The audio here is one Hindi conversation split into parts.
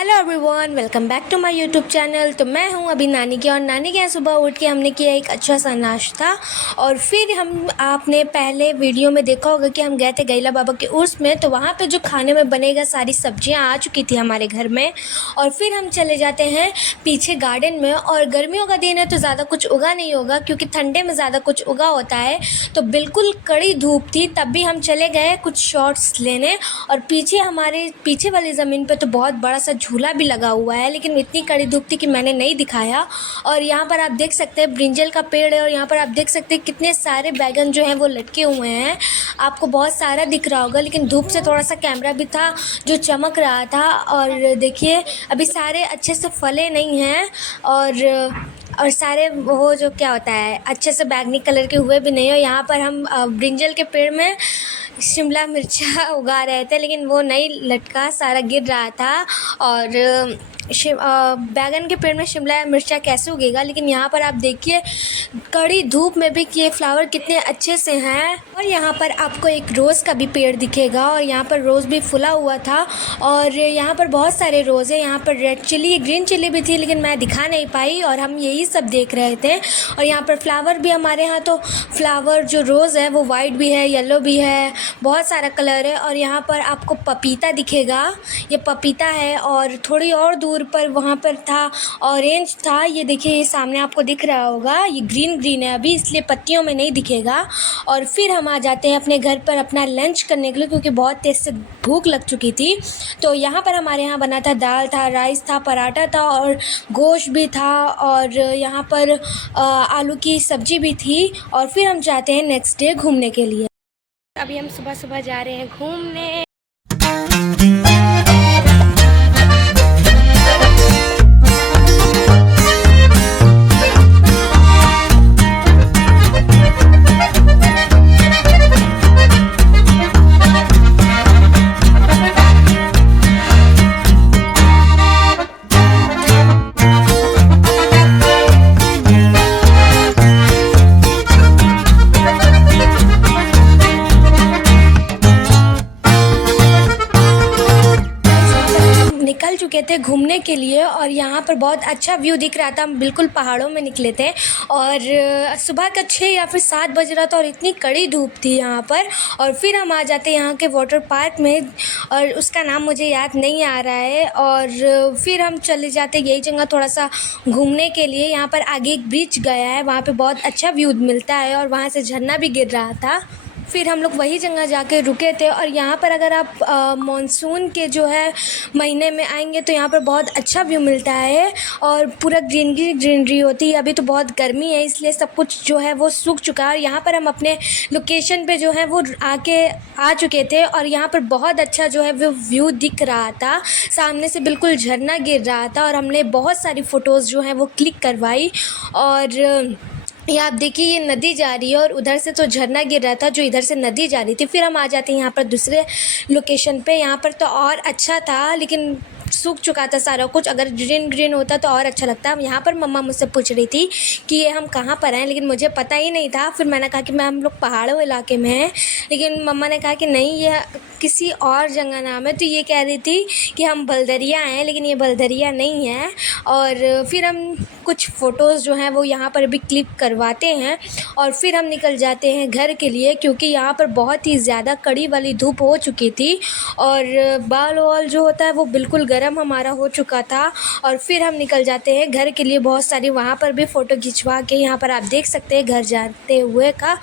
Hello everyone, welcome back to my YouTube channel. तो मैं हूं अभी नानी के, और नानी के यहाँ सुबह उठ के हमने किया एक अच्छा सा नाश्ता। और फिर आपने पहले वीडियो में देखा होगा कि हम गए थे गैला बाबा के उर्स में, तो वहाँ पे जो खाने में बनेगा सारी सब्जियाँ आ चुकी थी हमारे घर में। और फिर हम चले जाते हैं पीछे गार्डन में। और गर्मियों का दिन है तो ज़्यादा कुछ उगा नहीं होगा, क्योंकि ठंडे में ज़्यादा कुछ उगा होता है। तो बिल्कुल कड़ी धूप थी, तब भी हम चले गए कुछ शॉट्स लेने। और हमारे पीछे वाली ज़मीन पर तो बहुत बड़ा सा झूला भी लगा हुआ है, लेकिन इतनी कड़ी धूप थी कि मैंने नहीं दिखाया। और यहाँ पर आप देख सकते हैं ब्रिंजल का पेड़ है, और यहाँ पर आप देख सकते हैं कितने सारे बैगन जो हैं वो लटके हुए हैं। आपको बहुत सारा दिख रहा होगा, लेकिन धूप से थोड़ा सा कैमरा भी था जो चमक रहा था। और देखिए अभी सारे अच्छे से फले नहीं हैं, और सारे वो जो क्या होता है अच्छे से बैगनी कलर के हुए भी नहीं हो। यहाँ पर हम ब्रिंजल के पेड़ में शिमला मिर्चा उगा रहे थे, लेकिन वो नहीं लटका, सारा गिर रहा था। और बैगन के पेड़ में शिमला मिर्चा कैसे उगेगा। लेकिन यहाँ पर आप देखिए कड़ी धूप में भी ये फ्लावर कितने अच्छे से हैं। और यहाँ पर आपको एक रोज़ का भी पेड़ दिखेगा, और यहाँ पर रोज़ भी फुला हुआ था। और यहाँ पर बहुत सारे रोज़ हैं। यहाँ पर रेड चिली, ग्रीन चिली भी थी, लेकिन मैं दिखा नहीं पाई, और हम यही सब देख रहे थे। और यहाँ पर फ्लावर भी हमारे यहाँ तो फ्लावर जो रोज़ है वो वाइट भी है, येलो भी है, बहुत सारा कलर है। और यहाँ पर आपको पपीता दिखेगा, ये पपीता है। और थोड़ी और दूर पर वहाँ पर था ऑरेंज था, ये देखिए ये सामने आपको दिख रहा होगा, ये ग्रीन ग्रीन है अभी, इसलिए पत्तियों में नहीं दिखेगा। और फिर हम आ जाते हैं अपने घर पर अपना लंच करने के लिए, क्योंकि बहुत तेज़ से भूख लग चुकी थी। तो यहाँ पर हमारे यहाँ बना था दाल था, राइस था, पराठा था, और गोश्त भी था, और यहाँ पर आलू की सब्ज़ी भी थी। और फिर हम जाते हैं नेक्स्ट डे घूमने के लिए। अभी हम सुबह सुबह जा रहे हैं घूमने। निकल चुके थे घूमने के लिए, और यहाँ पर बहुत अच्छा व्यू दिख रहा था। हम बिल्कुल पहाड़ों में निकले थे, और सुबह का 6 या फिर 7 बज रहा था, और इतनी कड़ी धूप थी यहाँ पर। और फिर हम आ जाते यहाँ के वाटर पार्क में, और उसका नाम मुझे याद नहीं आ रहा है। और फिर हम चले जाते यही जगह थोड़ा सा घूमने के लिए। यहाँ पर आगे एक ब्रिज गया है, वहाँ पर बहुत अच्छा व्यू मिलता है, और वहाँ से झरना भी गिर रहा था। फिर हम लोग वही जगह जाके रुके थे। और यहाँ पर अगर आप मानसून के जो है महीने में आएंगे तो यहाँ पर बहुत अच्छा व्यू मिलता है, और पूरा ग्रीनरी होती है। अभी तो बहुत गर्मी है, इसलिए सब कुछ जो है वो सूख चुका है। और यहाँ पर हम अपने लोकेशन पे जो है वो आ चुके थे, और यहाँ पर बहुत अच्छा जो है वो व्यू दिख रहा था। सामने से बिल्कुल झरना गिर रहा था, और हमने बहुत सारी फ़ोटोज़ जो हैं वो क्लिक करवाई। और ये आप देखिए ये नदी जा रही है, और उधर से तो झरना गिर रहा था जो इधर से नदी जा रही थी। फिर हम आ जाते हैं यहाँ पर दूसरे लोकेशन पे। यहाँ पर तो और अच्छा था, लेकिन सूख चुका था सारा कुछ। अगर ग्रीन होता तो और अच्छा लगता। यहाँ पर मम्मा मुझसे पूछ रही थी कि ये हम कहाँ पर हैं, लेकिन मुझे पता ही नहीं था। फिर मैंने कहा कि हम लोग पहाड़ों इलाके में हैं, लेकिन मम्मा ने कहा कि नहीं ये किसी और जगह नाम है। तो ये कह रही थी कि हम बलदरिया हैं, लेकिन ये बलदरिया नहीं है। और फिर हम कुछ फ़ोटोज़ जो हैं वो यहाँ पर भी क्लिक करवाते हैं, और फिर हम निकल जाते हैं घर के लिए, क्योंकि यहाँ पर बहुत ही ज़्यादा कड़ी वाली धूप हो चुकी थी, और बाल वाल जो होता है वो बिल्कुल गर्म हमारा हो चुका था। और फिर हम निकल जाते हैं घर के लिए। बहुत सारी वहाँ पर भी फ़ोटो खिंचवा के यहाँ पर आप देख सकते हैं घर जाते हुए का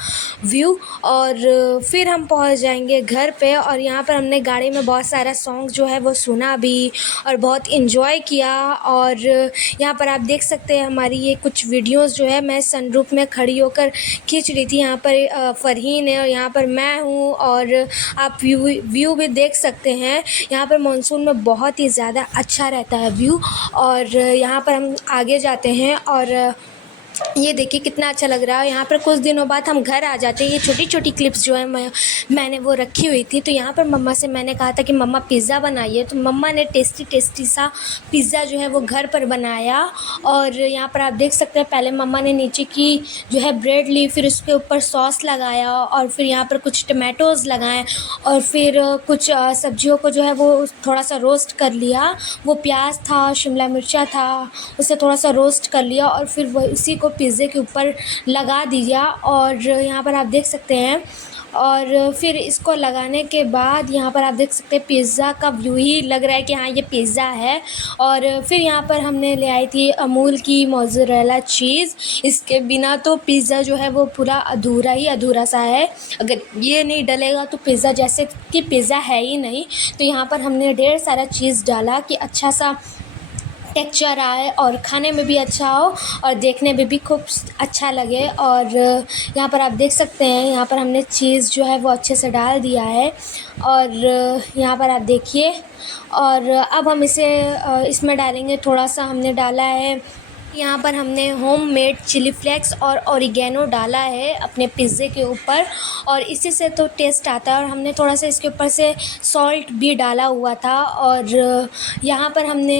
व्यू। और फिर हम पहुँच जाएंगे घर पे, और यहाँ पर हमने गाड़ी में बहुत सारा सॉन्ग जो है वो सुना भी, और बहुत इन्जॉय किया। और यहाँ पर आप देख सकते हैं हमारी ये कुछ वीडियोस जो है मैं सनरूफ में खड़ी होकर खींच रही थी। यहाँ पर फ़रहीन है, और यहाँ पर मैं हूँ, और आप व्यू भी देख सकते हैं। यहाँ पर मानसून में बहुत ही ज़्यादा अच्छा रहता है व्यू। और यहाँ पर हम आगे जाते हैं, और ये देखिए कितना अच्छा लग रहा है। यहाँ पर कुछ दिनों बाद हम घर आ जाते हैं। ये छोटी-छोटी क्लिप्स जो है मैंने वो रखी हुई थी। तो यहाँ पर मम्मा से मैंने कहा था कि मम्मा पिज़्ज़ा बनाइए, तो मम्मा ने टेस्टी सा पिज़्ज़ा जो है वो घर पर बनाया। और यहाँ पर आप देख सकते हैं पहले मम्मा ने नीचे की जो है ब्रेड ली, फिर उसके ऊपर सॉस लगाया और फिर यहाँ पर कुछ टमाटोज़ लगाए और फिर कुछ सब्जियों को जो है वो थोड़ा-सा रोस्ट कर लिया। वो प्याज़ था, शिमला मिर्चा था, उसे थोड़ा-सा रोस्ट कर लिया और फिर वो उसी को पिज़्ज़े के ऊपर लगा दिया। और यहाँ पर आप देख सकते हैं और फिर इसको लगाने के बाद यहाँ पर आप देख सकते हैं पिज़्ज़ा का व्यू ही लग रहा है कि हाँ ये पिज़्ज़ा है। और फिर यहाँ पर हमने ले आई थी अमूल की मोज़रेला चीज़। इसके बिना तो पिज़्ज़ा जो है वो पूरा अधूरा ही अधूरा सा है। अगर ये नहीं डलेगा तो पिज़्ज़ा जैसे कि पिज़्ज़ा है ही नहीं। तो यहाँ पर हमने ढेर सारा चीज़ डाला कि अच्छा सा टेक्सचर आए और खाने में भी अच्छा हो और देखने में भी खूब अच्छा लगे। और यहाँ पर आप देख सकते हैं यहाँ पर हमने चीज़ जो है वो अच्छे से डाल दिया है। और यहाँ पर आप देखिए और अब हम इसे इसमें डालेंगे थोड़ा सा हमने डाला है यहाँ पर हमने होममेड चिली फ्लेक्स और ऑरिगेनो डाला है अपने पिज़्ज़े के ऊपर और इसी से तो टेस्ट आता है। और हमने थोड़ा सा इसके ऊपर से सॉल्ट भी डाला हुआ था। और यहाँ पर हमने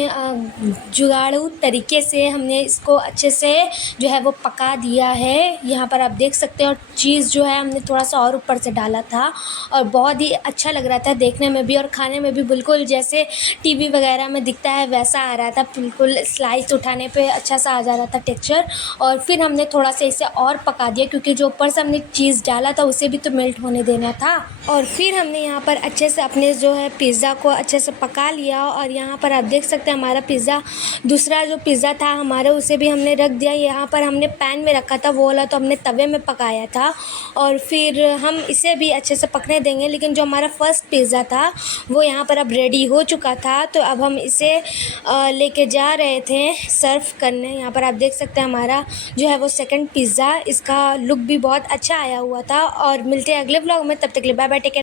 जुगाड़ू तरीके से हमने इसको अच्छे से जो है वो पका दिया है। यहाँ पर आप देख सकते हैं और चीज़ जो है हमने थोड़ा सा और ऊपर से डाला था और बहुत ही अच्छा लग रहा था देखने में भी और खाने में भी। बिल्कुल जैसे टीवी वगैरह में दिखता है वैसा आ रहा था, बिल्कुल स्लाइस उठाने पे अच्छा सा आ जा रहा था टेक्सचर। और फिर हमने थोड़ा सा इसे और पका दिया क्योंकि जो ऊपर से हमने चीज़ डाला था उसे भी तो मेल्ट होने देना था। और फिर हमने यहाँ पर अच्छे से अपने जो है पिज़्ज़ा को अच्छे से पका लिया। और यहाँ पर आप देख सकते हैं हमारा पिज़्ज़ा दूसरा जो पिज़्ज़ा था हमारा उसे भी हमने रख दिया। यहाँ पर हमने पैन में रखा था, वो वाला तो हमने तवे में पकाया था। और फिर हम इसे भी अच्छे से पकने देंगे। लेकिन जो हमारा फ़र्स्ट पिज़्ज़ा था वो यहाँ पर अब रेडी हो चुका था, तो अब हम इसे लेके जा रहे थे सर्व करने। यहाँ पर आप देख सकते हैं हमारा जो है वो सेकंड पिज़्ज़ा, इसका लुक भी बहुत अच्छा आया हुआ था। और मिलते हैं अगले व्लॉग में, तब तक के लिए बाय बाय, टेक केयर।